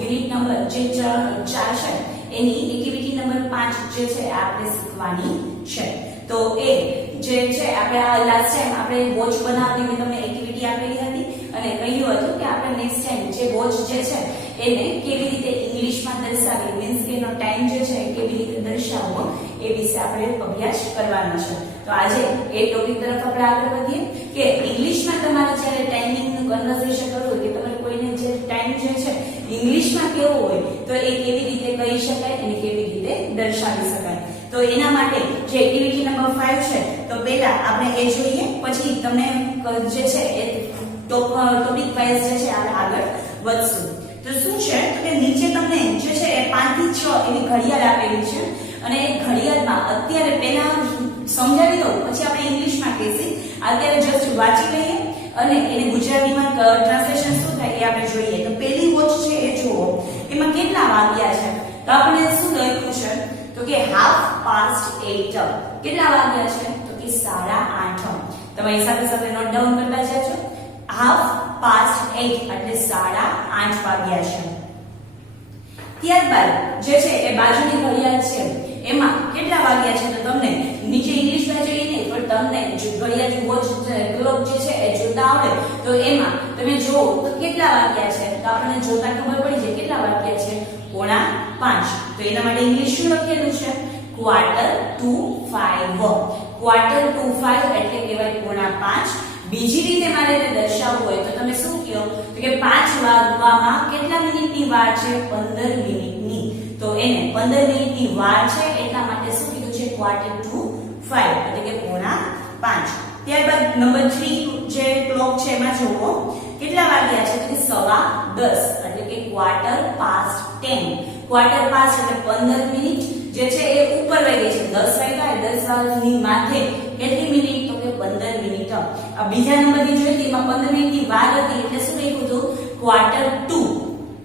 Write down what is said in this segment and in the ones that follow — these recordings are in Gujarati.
યુનિટ નંબર જે 4 છે એની એક્ટિવિટી નંબર 5 જે છે આપણે શીખવાની છે. તો એ જે છે આપણે આ લાસ્ટ ટાઈમ આપણે વોચ બનાવવાની મેં તમને એક્ટિવિટી આપેલી હતી અને કહ્યું હતું કે આપણે નેક્સ્ટ ટાઈમ જે વોચ જે છે એને કેવી રીતે ઇંગ્લિશમાં દર્શાવી મીન્સ કે એનો ટાઈમ જે છે કેવી રીતે દર્શાવવો એ વિશે આપણે અભ્યાસ કરવાનો છે. તો આજે એ ટોપિક તરફ આપણે આગળ વધીએ કે ઇંગ્લિશમાં તમારે જ્યારે ટાઈમિંગનું કન્વર્સેશન કરવું કે તમે કોઈને જે ટાઈમ જે છે ઇંગ્લિશમાં કેવો હોય તો એ કેવી રીતે કહી શકાય અને કેવી રીતે દર્શાવી શકાય. તો એના માટે જે એક્ટિવિટી નંબર 5 છે તો પહેલા આપણે એ જોઈએ પછી તમને જે છે એ ટોપિક વાઇઝ જે છે આપણે આગળ વધશું. તો શું છે કે નીચે તમને જે છે એ 5 થી 6 એવી ઘડિયાળ આપેલી છે અને એ ઘડિયાળમાં અત્યારે પહેલા સમજાવી દઉં પછી આપણે ઇંગ્લિશમાં કહીશું. અત્યારે જસ્ટ વાંચી લઈએ અને એને ગુજરાતીમાં ટ્રાન્સલેશન શું થાય એ આપણે જોઈએ. તો પહેલી વોચ છે એ જુઓ એમાં કેટલા વાગ્યા છે તો આપણે શું લખ્યું છે તો કે 8:30. કેટલા વાગ્યા છે તો કે 8:30. તમારી સાથે સાથે નોટ ડાઉન કરતા જજો. 8:30 એટલે 8:30 વાગ્યા છે. ત્યારબાદ જે છે એ બાજુની ઘડિયાળ છે એમાં કેટલા વાગ્યા છે તો તમને નીચે ઇંગ્લિશમાં જોઈએ નહીં પણ તમને જો ઘડિયાળ વોચ ક્લોક જે છે એ જોતા આવડે તો એમાં તમે જુઓ તો કેટલા વાગ્યા છે તો આપણને જોતા ખબર પડી જાય કેટલા વાગ્યા છે 4:45. તો એના માટે ઇંગ્લિશ શું લખેલું છે 4:45. 4:45 એટલે કહેવાય 4:45. બીજી રીતે મારે એને દર્શાવવું હોય તો તમે શું કહો તો કે 5 વાગવામાં કેટલા મિનિટની વાર છે 15 મિનિટની. તો એને 15 મિનિટની વાર છે એટલા માટે શું કીધું છે 4:45 એટલે કે 4:45. ત્યારબાદ નંબર 3 જે ક્લોક છે એમાં જુઓ કેટલા વાગ્યા છે તો કે 10:15 એટલે કે 10:15. 10:15 એટલે 15 મિનિટ જે છે એ ઉપર વહી ગઈ છે 10 વાગ્યા 10 વાગ્યાની માથે કેટલી મિનિટ તો કે 15 મિનિટ. આ બીજા નંબરની જોઈએ એમાં 15 મિનિટની વાર હતી એટલે શું લખ્યું હતું 1/4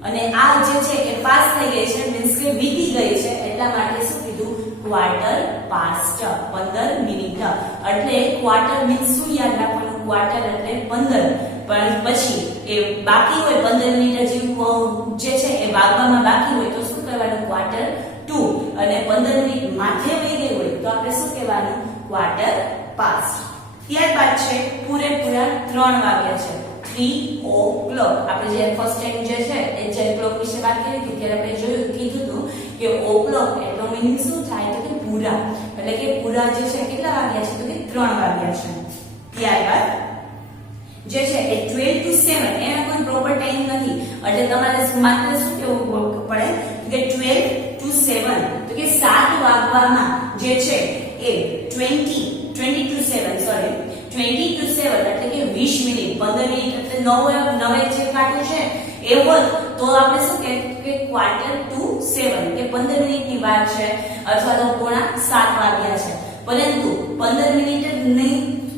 અને આ જે છે એ પાસ થઈ ગઈ છે મીન્સ કે વીતી ગઈ છે એટલા માટે શું કીધું 1/4 15 મિનિટ. એટલે ક્વાર્ટર મીન્સ શું યાદ રાખવાનું ક્વાર્ટર એટલે 15 પણ પછી એ બાકી હોય 15 મિનિટ જેવું જે છે એ ભાગવામાં બાકી હોય તો શું કરવાનું 1/4 અને 15 મિનિટ માથે વહી ગઈ હોય તો આપણે શું કહેવાનું 1/4. ત્યારબાદ છે પૂરેપૂરા 3 વાગ્યા છે 3 o'clock. આપણે જે ફર્સ્ટ ટાઈમ જે છે એ જે ક્લોક વિશે વાત કરી હતી ત્યારે આપણે જોયું કીધું હતું કે o'clock એટલો મીનિંગ શું થાય તો કે પૂરા એટલે કે પૂરા જે છે કેટલા વાગ્યા છે તો કે 3 વાગ્યા છે. ત્યારબાદ જે છે એ 12 to 7 એનો કોઈ પ્રોપર ટાઈમ નથી એટલે તમારે માત્ર શું કહેવું પડે કે 12 to 7 તો કે 7 વાગવામાં જે છે એ 20 to 7 સોરી 20 to 7 એટલે કે 20 મિનિટ 15 મિનિટ એટલે 9 જે કાઢું છે એ હોત તો આપણે શું કે 1/4 કે 15 મિનિટની વાર છે અથવા તો 7 વાગ્યા છે પરંતુ 15 મિનિટ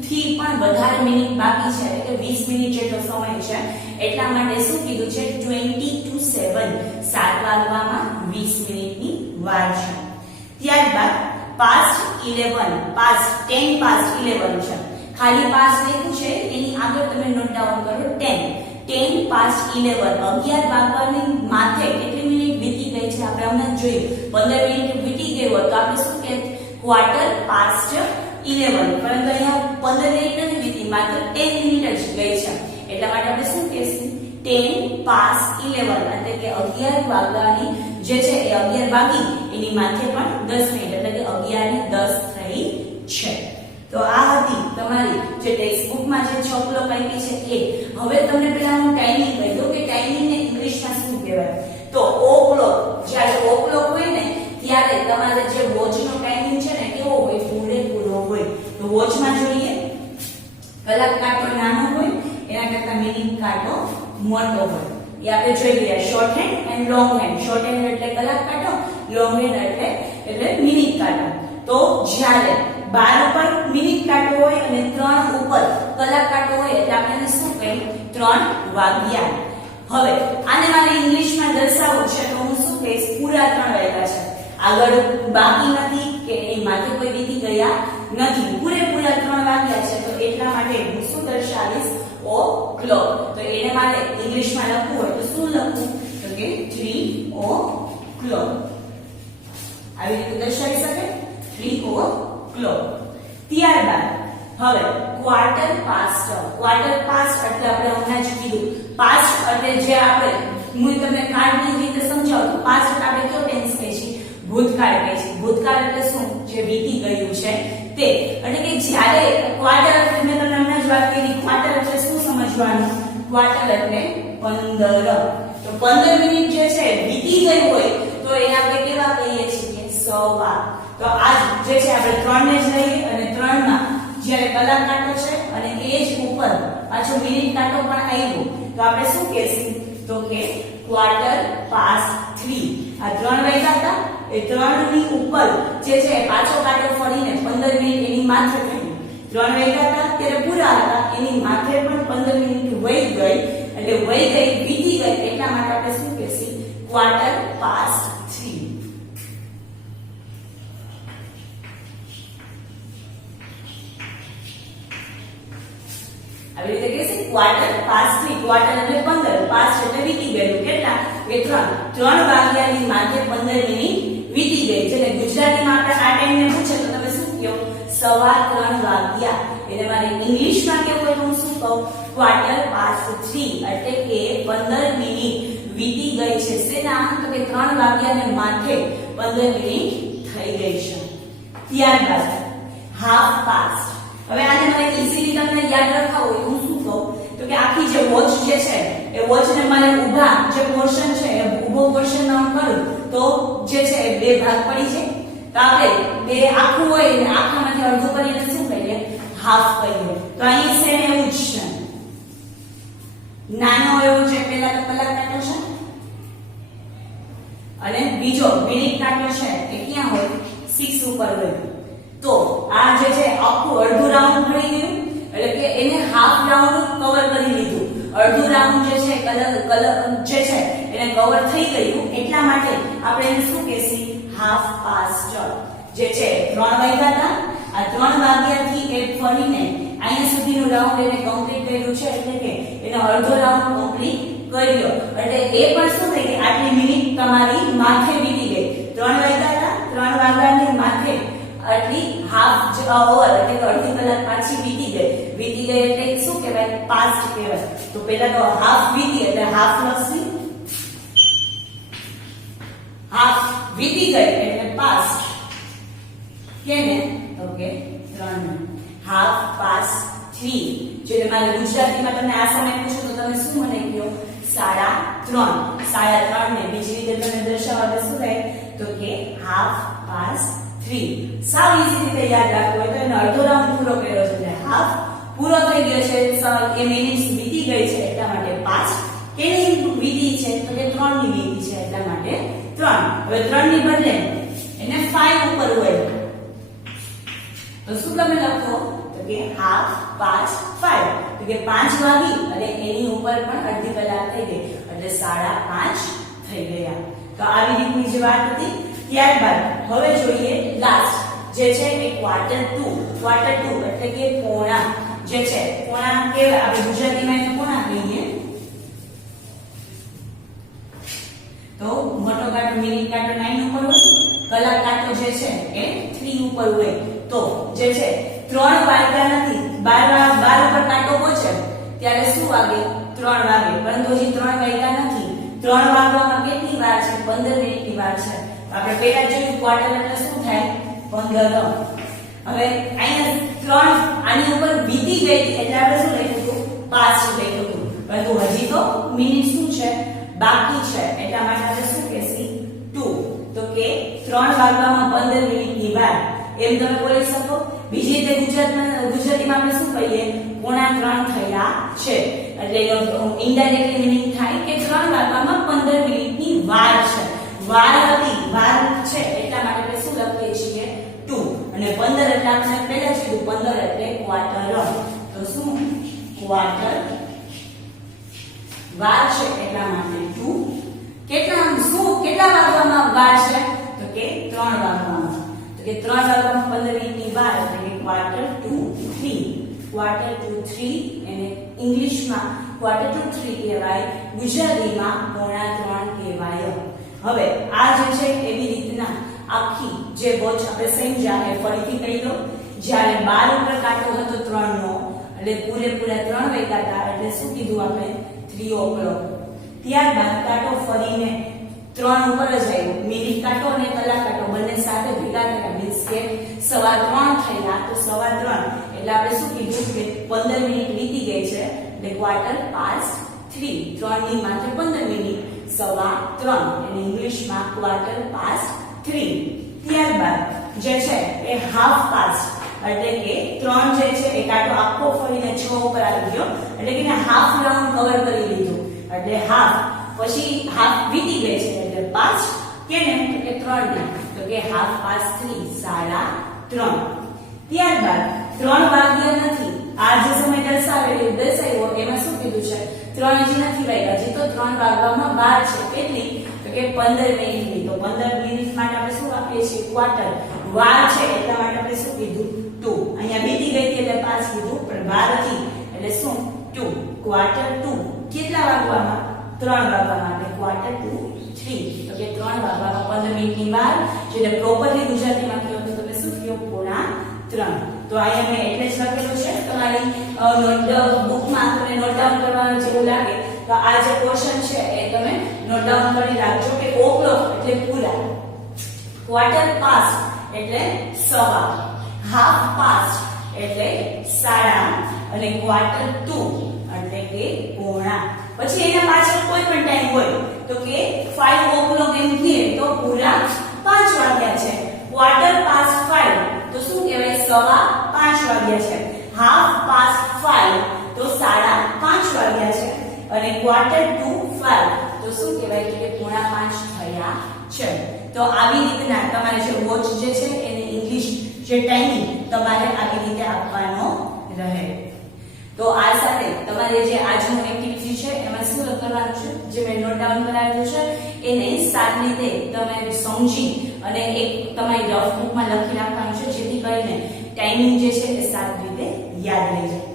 થી પણ વધારે મિનિટ બાકી છે એટલે કે 20 મિનિટ જેટલો સમય છે એટલા માટે શું કીધું છે 20 to 7 7 વાગવામાં 20 મિનિટની વાર છે. ત્યારબાદ past 10 past 11 છે ખાલી પાસ લખ્યું છે એની આગળ તમે નોટ ડાઉન કરો 10 past 11 11 વાગવાની માથે કેટલી મિનિટ વીતી ગઈ છે આપણે હમણાં જોયું 15 મિનિટ વીતી ગઈ હોય તો આપણે શું કહે 11:15 પરંતુ અહીંયા 15 મિનિટ નથી વીતી માત્ર 10 મિનિટ જ ગઈ છે એટલા માટે આપણે શું કહેશું 10 past 11 એટલે કે 11 વાગ્યાની જે છે એ 11 વાગી એની માથે પણ 10 મિનિટ એટલે કે 11:10 થઈ છે. તો આ હતી તમારી જે ટેક્સ્ટ બુકમાં જે 6 ક્લોક આપી છે એ. હવે તમને પહેલા હું ટાઈમિંગ કહી દઉં કે ટાઈમિંગ ને ઇંગ્લિશમાં શું કહેવાય તો ઓ ક્લોક. જ્યારે ઓ ક્લોક હોય ને ત્યારે તમારે જે વોચનો ટાઈમિંગ છે ને કેવો હોય પૂરેપૂરો હોય. તો વોચમાં જોઈએ કલાક કાંટો નાનો હોય એના કરતા મિનિટ કાંટો મોટો હોય. એ આપણે જોઈ ગયા short hand and long hand. Short hand એટલે કલાક કાંટો લોંગ હેન્ડ એટલે મિનિટ કાંટો. તો જ્યારે 12 ઉપર મિનિટ કાંટો હોય અને 3 ઉપર કલાક કાંટો હોય એટલે આપણે શું કહીએ 3 વાગ્યા. હવે આને મારે ઇંગ્લિશમાં દર્શાવવું છે તો હું શું કહીશ પૂરા 3 વાગ્યા છે આગળ બાકી નથી કે એની માથે કોઈ વીતી ગયા નથી પૂરેપૂરા 3 વાગ્યા છે તો એટલા માટે હું શું દર્શાવીશ ઓ ક્લોક. તો એને મારે ઇંગ્લિશમાં લખવું હોય તો શું લખવું તો કે 3 o'clock. આવી રીતે દર્શાવી શકે 3 o'clock. ત્યારબાદ હવે ક્વાર્ટર પાસ્ટ. ક્વાર્ટર પાસ્ટ એટલે આપણે હમણાં જ કીધું પાસ્ટ એટલે જે આપણે હું તમને કાર્ડની રીતે સમજાવું. પાસ્ટ એટલે આપણે કયો ટેન્સ કહે છે? ભૂતકાળ કહે છે. ભૂતકાળ એટલે શું? જે વીતી ગયું છે તે. એટલે કે જ્યારે ક્વાર્ટર એટલે મેં તમને હમણાં જ વાત કરી ક્વાર્ટર એટલે શું સમજવાનું? ક્વાર્ટર એટલે 15. તો 15 મિનિટ જે છે વીતી ગઈ હોય તો એને આપણે કેવા કહીએ છીએ? સવા. તો આ જે છે આપણે 3 ને જ લઈએ અને 3 માં જ્યારે કલાક કાંટો છે અને એ જ ઉપર પાછો મિનિટ કાંટો પણ આવ્યો તો આપણે શું કહેશું? તો કે ક્વાર્ટર પાસ્ટ 3. આ 3 વાગ્યા હતા એ 3 ની ઉપર જે છે પાછો કાંટો ફરીને 15 મિનિટ એની માથે થયું. 3 વાગ્યા હતા ત્યારે પૂરા હતા એની માથે પણ 15 મિનિટ વહી ગઈ એટલે વહી ગઈ વીતી ગઈ એટલા માટે આપણે શું કહેશું? Quarter past 3. આવી રીતે કહેશે ક્વાર્ટર પાસ્ટ 3. ક્વાર્ટર એટલે 15, પાસ્ટ એટલે વીતી ગયેલું. કેટલા? કે 3 વાગ્યાની માથે 15 મિનિટ વીતી ગઈ છે. એટલે ગુજરાતીમાં આપણે આ ટાઈમને પૂછે તો તમે શું કહો? 3:15 વાગ્યા. એટલે મારે ઇંગ્લિશમાં કેવું હોય તો હું શું કહું? ક્વાર્ટર પાસ્ટ 3 એટલે કે 15 મિનિટ વીતી ગઈ છે. શેના? તો કે 3 વાગ્યાને માથે 15 મિનિટ થઈ ગઈ છે. ત્યારબાદ હાફ પાસ્ટ. હવે આને મને ઈઝીલી તમને યાદ રાખવા હોય હું શું કહું? તો કે આખી જે વોચ જે છે એ વોચને મારે ઊભા જે પોર્શન છે એ ઊભો પોર્શન નામ કરું તો જે છે એ બે ભાગ પડી છે. તો આપણે બે આખું હોય ને આખામાંથી અડધું કરીને શું કહીએ? હાફ કહીએ. તો અહીં સેમ એવું જ છે. નાનો એવો છે પહેલા તો કલાક કાંટો છે અને બીજો મિનિટ કાંટો છે એ ક્યાં હોય? 6 ઉપર હોય. તો આ જે છે આખું અડધું રાઉન્ડ ફરી ગયું એટલે કે એને હાફ રાઉન્ડ કવર કરી લીધું. અડધું રાઉન્ડ જે છે કલર જે છે એને કવર થઈ ગયું એટલા માટે આપણે એને શું કહેશી? Half past. જે છે 3 વાગ્યા હતા આ 3 વાગ્યાથી એ ફરીને અહીંયા સુધીનું રાઉન્ડ એને કમ્પ્લીટ કર્યું છે એટલે કે એનો અડધો રાઉન્ડ કમ્પ્લીટ કર્યો એટલે એ પણ શું થઈ ગઈ? આટલી મિનિટ તમારી માથે વીતી ગઈ. 3 વાગ્યા હતા 3 વાગ્યાની માથે આટલી હાફ અવર એટલે કે અડધી કલાક પાછી વીતી ગઈ એટલે શું કહેવાય? પાસ્ટ કહેવાય. તો પહેલા તો હાફ વીતી એટલે હાફ લખી. હાફ વીતી ગઈ એટલે પાસ્ટ. કેને? તો કે 3. Half past 3. જે મારે ગુજરાતીમાં તમને આ સમય પૂછું તો તમે શું મને કહો? 3:30. 3:30 ને બીજી રીતે તમે દર્શાવવા શું થાય? તો કે હાફ પાસ્ટ 3. સાવ ઈઝી રીતે યાદ રાખવું હોય તો એનો અડધો રાઉન્ડ પૂરો કર્યો છે એટલે હાફ પૂરો થઈ ગયો છે. એ મિનિટ્સ વીતી ગઈ છે એટલા માટે 5. કેની વીતી છે? તો કે 3 ની વીતી છે એટલા માટે 3. હવે 3 ની બદલે એને 5 ઉપર હોય તો શું તમે લખો? તો કે હાફ પાસ્ટ 5. તો કે 5 વાગી અને એની ઉપર પણ અડધી કલાક થઈ ગઈ એટલે 5:30 થઈ ગયા. તો આવી રીતની જે વાત હતી. ત્યારબાદ હવે જોઈએ લાસ્ટ જે છે એ ક્વાર્ટર 2. ક્વાર્ટર 2 એટલે કે પોણા જે છે પોણા કેવા? આપણે ગુજરાતીમાં એને પોણા કહીએ. તો મોટો કાંટો મિનિટ કાંટો 9 ઉપર હોય. કલાક કાંટો જે છે એ 3 ઉપર હોય. તો જે છે 3 વાગ્યા નથી 12 ઉપર કાંટો પહોંચે ત્યારે શું વાગે? 3 વાગે. પરંતુ હજી 3 વાગ્યા નથી. 3 વાગવામાં કેટલી વાર છે? 15 મિનિટની વાર છે. આપણે પહેલા જોયું ક્વાર્ટર એટલે શું થાય? 15. હવે અહીંયા 3 આની ઉપર વીતી ગઈ એટલે આપણે શું લખ્યું હતું? પાસ્ટ લખ્યું હતું. પરંતુ હજી તો મિનિટ શું છે? બાકી છે. એટલા માટે આપણે શું કહેશી? 2. તો કે 3 વાગવામાં 15 મિનિટની વાર એમ તમે બોલી શકો. બીજી રીતે ગુજરાતીમાં આપણે શું કહીએ? 2:45 થયા છે એટલે ઇનડાયરેક્ટલી મીનિંગ થાય કે 3 વાગવામાં 15 મિનિટની વાર છે. વાર હતી વાર છે એટલા માટે આપણે શું લખીએ છીએ? 2. અને 15 એટલે આપણે પહેલા જ કીધું 15 એટલે ક્વાર્ટર. તો શું? ક્વાર્ટર વાર છે એટલા માટે 2. કેટલા વાગવામાં વાર છે? તો કે 3 વાગવામાં. તો કે 3 વાગવામાં 15 મિનિટની વાર એટલે કે ક્વાર્ટર 2 3. ક્વાર્ટર 2 3 એને ઇંગ્લિશમાં ક્વાર્ટર 2 3 કહેવાય. ગુજરાતીમાં 2:45 કહેવાય. હવે આ જે છે એવી રીતના આખી જે વોચ આપણે સમજ્યા એ ફરીથી કહી દો. જ્યારે 12 ઉપર કાંટો હતો 3 નો એટલે પૂરેપૂરા 3 વાગ્યા હતા એટલે શું કીધું આપણે 3 o'clock. ત્યારબાદ કાંટો ફરીને 3 ઉપર જ આવ્યો. મિનિટ કાંટો અને કલાક કાંટો બંને સાથે ભેગા થયા મીન્સ કે 3:15 થયા. તો 3:15 એટલે આપણે શું કીધું કે 15 મિનિટ વીતી ગઈ છે એટલે 3:15. 3 ની માથે 15 મિનિટ 3:15 એટલે ઇંગ્લિશમાં 3:15. ત્યારબાદ જે છે એ હાફ પાસ્ટ એટલે કે 3 જે છે એ કાંટો આખો ફરીને 6 ઉપર આવી ગયો એટલે કે હાફ રાઉન્ડ કવર કરી લીધું એટલે હાફ. પછી હાફ વીતી ગઈ છે એટલે 5 કેને કે 3 ને તો કે હાફ પાસ્ટ 3 3:30. ત્યારબાદ 3 વાગ્યા નથી. આ જે સમય દર્શાવ્યો એમાં શું કીધું છે 3 હજી નથી વાગ્યા, હજી તો 3 વાગવામાં 12 છે. કેટલી તો કે 15 મિનિટની. તો 15 મિનિટ માટે આપણે શું આપીએ છીએ ક્વાર્ટર. વાર છે એટલા માટે આપણે શું કીધું 2. અહીંયા બીતી ગઈ હતી એટલે 5 કીધું પણ વાર હતી એટલે શું 2 ક્વાર્ટર 2. કેટલા વાગવામાં 3 વાગવામાં એટલે ક્વાર્ટર 2 3. તો કે 3 વાગવામાં 15 મિનિટની વાર જેને પ્રોપરલી ગુજરાતીમાં કહો તો તમે શું કહો 3:30. તો અહીંયા મેં એટલે જ લખેલું છે. તમારી બુકમાં તમને નોટ ડાઉન કરવાનું જેવું લાગે તો આ જે ક્વેશ્ચન છે એ તમે નોટ ડાઉન કરી રાખજો કે o'clock એટલે પૂરા, ક્વાર્ટર પાસ્ટ એટલે સવા, હાફ પાસ્ટ એટલે સાડા અને ક્વાર્ટર 2 એટલે કે પોણા. પછી એના પાછળ કોઈ પણ ટાઈમ હોય તો કે 5 o'clock એમ કહે તો પૂરા 5 વાગ્યા છે. ક્વાર્ટર પાસ્ટ 5 તો શું કહેવાય સવા 5 વાગ્યા છે. હાફ પાસ્ટ 5 તો સાડા 5 વાગ્યા છે અને ક્વાર્ટર ટુ 5 તો શું કહેવાય કે પોણા 5 થયા છે. તો આવી રીતના તમારે જે વોચ જે છે એને ઇંગ્લિશ જે ટાઈમિંગ તમારે આવી રીતે આપવાનો રહે. તો આ સાથે તમારે જે આજનું એક્ટિવિટી છે એમાં શું કરવાનું છે જે મેં નોટ ડાઉન કરાવેલું છે એને સારી રીતે તમે સમજી અને એક તમારી રફ બુકમાં લખી રાખવાનું છે જેથી કરીને ટાઈમિંગ જે છે એ સારી રીતે યાદ રહી જાય.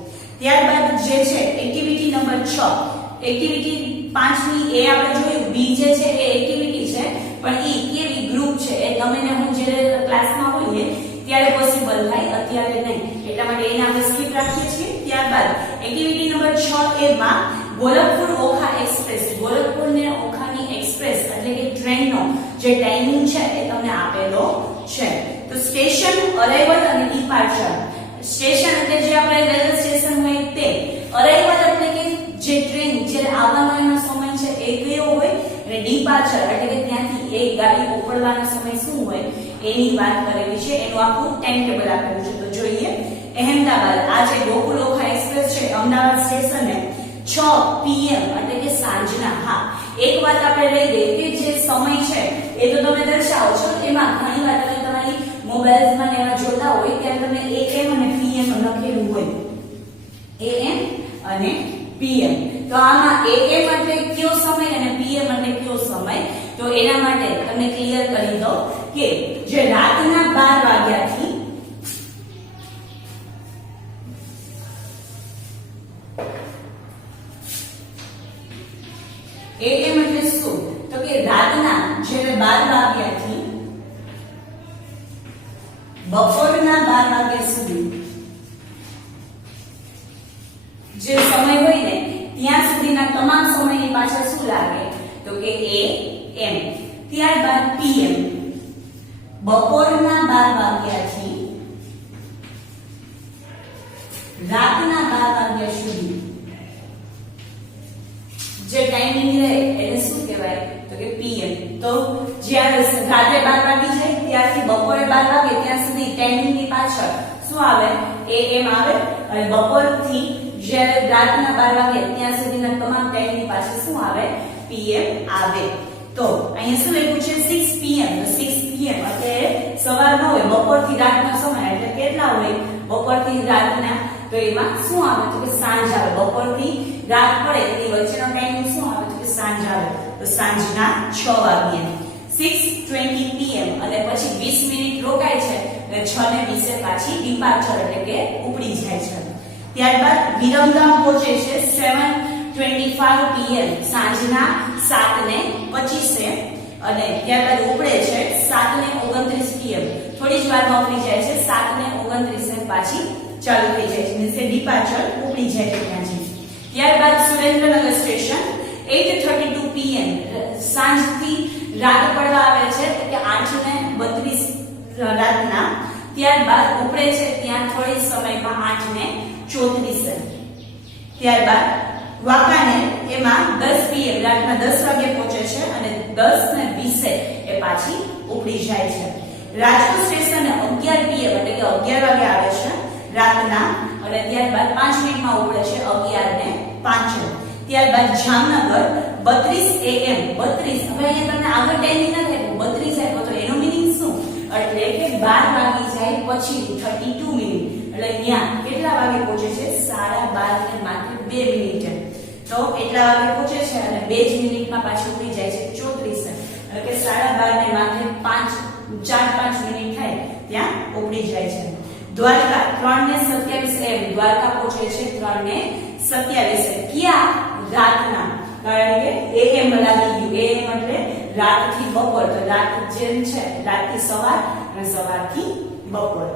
ત્યારબાદ જે છે એક્ટિવિટી નંબર 6 એક્ટિવિટી 5 ની એ આપણે જોયું બી જે છે એ એક્ટિવિટી છે પણ ઈ કેવી ગ્રુપ છે એ તમે ને હું જ્યારે ક્લાસમાં હોઈએ ત્યારે પોસિબલ થાય, અત્યારે નહીં એટલા માટે એને આપણે સ્કીપ રાખીએ છીએ. ત્યારબાદ એક્ટિવિટી નંબર 6 એ માં ગોરખપુર ઓખા એક્સપ્રેસ, ગોરખપુર ને ઓખાની એક્સપ્રેસ એટલે કે ટ્રેનનો જે ટાઈમિંગ છે એ તમને આપેલો છે. તો સ્ટેશન અરાઇવલ અને ડિપાર્ચર. સ્ટેશન એટલે જે આપણે રેલવે સ્ટેશન હોય તે, અરાઇવલ એટલે કે જે ટ્રેન જે આવવાનો એનો સમય છે એ કયો હોય અને ડિપાર્ચર એટલે કે ત્યાંથી એ ગાડી ઉપડવાનો સમય શું હોય એની વાત કરેલી છે. એનું આખું ટાઈમ ટેબલ આપેલું છે. તો જોઈએ અહેમદાબાદ આ જે ગોકુલ ઓખા એક્સપ્રેસ છે અમદાવાદ સ્ટેશને 6 PM એટલે કે સાંજના. હા એક વાત આપણે લઈ દઈએ કે જે સમય છે એ તો તમે દર્શાવો છો એમાં ઘણી વાર તમે તમારી મોબાઈલમાં એમાં જોતા હોય ત્યારે તમે AM અને PM લખેલું હોય AM અને PM. તો આમાં AM એટલે કયો સમય અને PM એટલે કયો સમય તો એના માટે તમને ક્લિયર કરી દો કે જે રાતના 12 વાગ્યાથી AM એટલે શું તો કે રાતના જ્યારે 12 વાગ્યાથી બપોરના 12 વાગ્યા સુધી જે સમય હોય ને ત્યાં સુધીના તમામ સમયની પાછળ શું લાગે તો કે AM. ત્યારબાદ PM બપોરના 12 વાગ્યાથી રાતના 12 વાગ્યા સુધી જે ટાઈમિંગ રહે એને શું કહેવાય તો કે PM. તો જ્યારે રાતે 12 વાગી જાય ત્યારથી બપોરે 12 વાગે ત્યાં સુધી ટાઈમિંગની પાછળ શું આવે AM આવે અને બપોરથી જ્યારે રાતના 12 વાગે ત્યાં સુધીના તમામ ટાઈમની પાછળ શું આવે PM આવે. તો અહીંયા શું લખ્યું છે 6 PM. તો 6 PM એટલે સવાર ન હોય બપોરથી રાતનો સમય એટલે કેટલા હોય બપોરથી રાતના તો એમાં શું આવે તો કે સાંજ આવે. બપોરથી રાત પડે એની વચ્ચેનો ટાઈમ શું આવે તો કે સાંજ આવે. તો સાંજના 6 વાગ્યે 6:20 PM અને પછી 20 મિનિટ રોકાય છે એટલે 6:20 પાછી ડિપાર્ચર એટલે કે ઉપડી જાય છે. ત્યારબાદ વિરમગામ પહોંચે છે 7:25 PM સાંજના 7:25 અને ત્યારબાદ ઉપડે છે 7:29 PM. થોડી જ વારમાં ઉપડી જાય છે 7:29 પાછી ચાલુ થઈ જાય છે, મીન્સ કે ડિપાર્ચર ઉપડી જાય છે ત્યાંથી. ત્યારબાદ સુરેન્દ્રનગર સ્ટેશન 8:32 PM સાંજથી રાત પડવા આવે છે, એટલે 8:32 રાતના. ત્યારબાદ ઉપડે છે ત્યાં થોડી સમયમાં 8:34. ત્યારબાદ વાંકાનેર એમાં 10 PM રાતના 10 વાગે પહોંચે છે અને 10:20 એ પાછી ઉપડી જાય છે. રાજકોટ સ્ટેશન 11 PM એટલે કે 11 વાગે આવે છે રાતના અને ત્યારબાદ 5 મિનિટમાં ઉપડે છે 11:05. ત્યારબાદ જામનગર 32 AM 32. હવે અહીંયા તમને આગળ ટાઈમિંગ નથી આપ્યો, 32 આપ્યો તો એનો મીનિંગ શું? એટલે કે 12 વાગી જાય પછી 32 મિનિટ. એટલે અહીંયા કેટલા વાગે પહોંચે છે? 12:30 ને માત્ર 2 મિનિટે. તો એટલા વાગે પહોંચે છે અને 2 જ મિનિટમાં પાછી ઉપડી જાય છે 34. એટલે કે 12:30 ને માત્ર 4-5 મિનિટ થાય ત્યાં ઉપડી જાય છે. દ્વારકા 3:27 AM દ્વારકા પહોંચે છે 3:27. ક્યાં? રાતના. કારણ કે AM લાગી ગયું. AM એટલે રાતથી બપોર, તો રાત જેમ છે રાતથી સવાર અને સવારથી બપોર.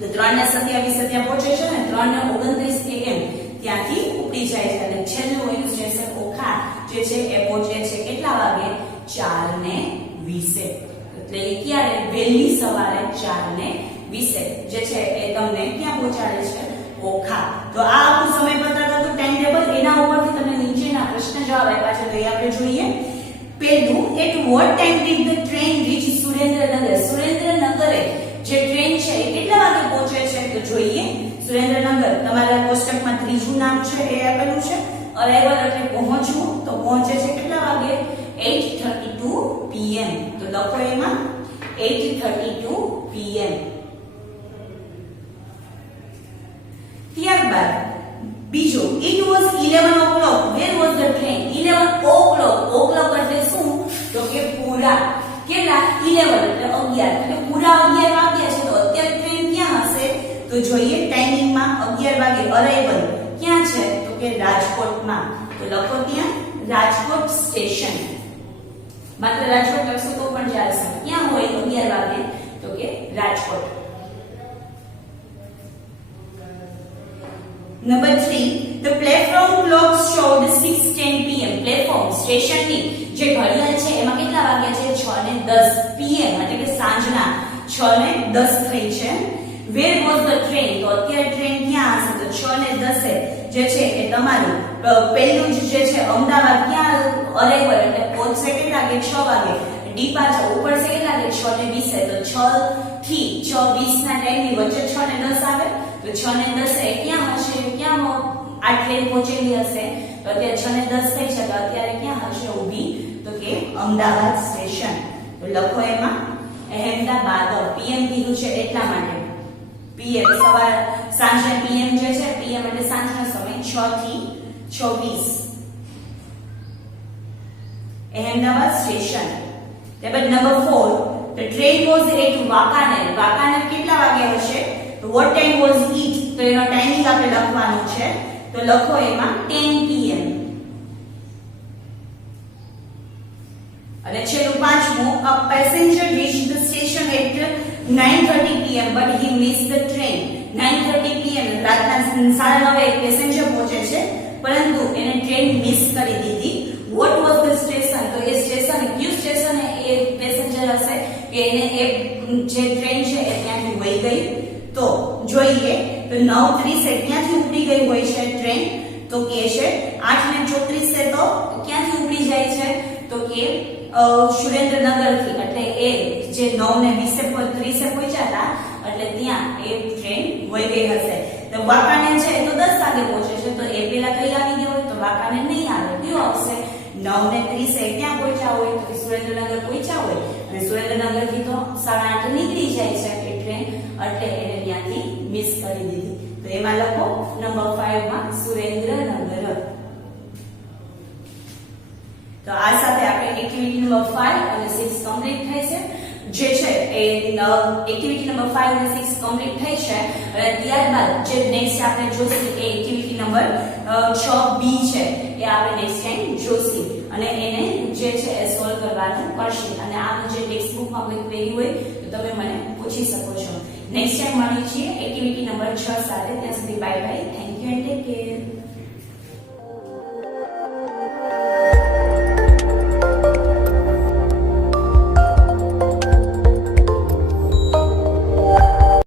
તો 3:27 ત્યાં પહોંચે છે ને 3:29 AM ત્યાંથી ઉપડી જાય છે અને છેલ્લું એનું સ્ટેશન ઓખા જે છે એ પહોંચે છે કેટલા વાગે? 4:20. એટલે ક્યારે? વહેલી સવારે 4:20 જે છે એ તમને ક્યાં પહોંચાડે છે? ઓખા. તો આ આખું સમય બતાવતો હતું ટાઈમ ટેબલ. એના ઉપરથી તમને નીચેના પ્રશ્ન જવાબ આપ્યા છે, તો એ આપણે જોઈએ. પહેલું, at what time did the train reach Surendranagar? સુરેન્દ્રનગરે જે ટ્રેન છે એ કેટલા વાગે પહોંચે છે? તો જોઈએ. સુરેન્દ્રનગર તમારા કોષ્ટકમાં ત્રીજું નામ છે એ આપેલું છે. અરાઇવલ એટલે પહોંચવું, તો પહોંચે છે કેટલા વાગે? 8:32 PM. તો લખો એમાં 8:32 PM. ત્યારબાદ બીજું, it was 11 o'clock. Where was the train? 11 o'clock. o'clock એટલે શું? તો કે પૂરા. કેટલા? 11 એટલે 11. એટલે પૂરા 11 વાગ્યા છે, તો અત્યારે ટ્રેન ક્યાં હશે? તો જોઈએ ટાઈમિંગમાં 11 વાગે. અરાઇવલ ક્યાં છે? તો કે રાજકોટમાં. તો લખો ત્યાં રાજકોટ સ્ટેશન. માત્ર રાજકોટ લખશો તો પણ ચાલશે. ક્યાં હોય 11 વાગે? તો કે Rajkot. Number 3, the platform clock showed 6:10 PM. Platform સ્ટેશનની જે ઘડિયાળ છે એમાં કેટલા વાગ્યા છે? 6:10 PM એટલે કે સાંજના 6:10 થઈ છે. Where was the train? તો અત્યારે ટ્રેન ક્યાં હશે? તો 6:10 જે છે એ તમારું પહેલું જે છે અમદાવાદ ક્યાં અરાઇવલ એટલે પહોંચશે કેટલા વાગે? 6 વાગે. ડિપાર્ચર ઉપડશે કેટલા વાગે? 6:20. તો 6 થી 6:20 ના ટાઈમની વચ્ચે 6:10 આવે. તો 6:10 એ ક્યાં હશે? ક્યાં આ ટ્રેન પહોંચેલી હશે? તો અત્યારે 6:10 થઈ છે, તો અત્યારે ક્યાં હશે ઊભી? તો કે અમદાવાદ સ્ટેશન. તો લખો એમાં અહેમદાબાદ. PM કીધું છે એટલા માટે. PM સવાર સાંજે PM જે છે PM એટલે સાંજનો સમય 6 થી 6:20. અહેમદાબાદ સ્ટેશન. ત્યારબાદ number 4, the train was at Wankaner. Wankaner કેટલા વાગે હશે? તો what time was it? તો એનો ટાઈમિંગ આપણે લખવાનું છે. તો લખો એમાં 10 PM. અને છેલ્લું પાંચમું, a passenger reached the station at 9:30 PM but he missed the train. 9:30 PM રાતના 9:30 એક પેસેન્જર પહોંચે છે પરંતુ એને ટ્રેન મિસ કરી દીધી. what was the station? તો એ સ્ટેશન કયું સ્ટેશન એ પેસેન્જર હશે કે એને એ જે ટ્રેન છે એ ત્યાંથી વહી ગઈ? તો જોઈએ તો 9:30 ક્યાંથી ઉપડી ગઈ હોય છે ટ્રેન? તો કે છે 8:34 તો ક્યાંથી ઉપડી જાય છે? તો કે સુરેન્દ્રનગર થી. એટલે એ જે 9:20 પહોંચ્યા હતા એટલે ત્યાં એ ટ્રેન વહી ગઈ હશે. તો વાંકાનેર છે તો 10 વાગે પહોંચે છે, તો એ પેલા કઈ આવી ગયો હોય? તો વાંકાનેર નહીં આવે. કયું આવશે? 9:30 ક્યાં પહોંચ્યા હોય? તો સુરેન્દ્રનગર પહોંચ્યા હોય અને સુરેન્દ્રનગર થી તો 8:30 નીકળી જાય છે એ ટ્રેન, એટલે એને ત્યાંથી મિસ કરી દીધી. તો એમાં લખો નંબર 5 માં સુરેન્દ્રનગર. તો આ સાથે આપણે એક્ટિવિટી નંબર 5 અને 6 કમ્પ્લીટ થઈ છે. જે છે એ એક્ટિવિટી નંબર 5 અને 6 કમ્પ્લીટ થઈ છે અને ત્યારબાદ જે નેક્સ્ટ આપણે જોઈશું એ એક્ટિવિટી નંબર 6B છે એ આપણે નેક્સ્ટ ટાઈમ જોઈશું. અને એને જે છે એ સોલ્વ કરવાનું કરશે અને આ જે ટેક્સ્ટ બુકમાં કોઈ ક્વેરી હોય તો તમે મને પૂછી શકો છો. નેક્સ્ટ ટાઈમ મળીએ છીએ એક્ટિવિટી નંબર 6 સાથે. ત્યાં સુધી bye bye. Thank you and take care.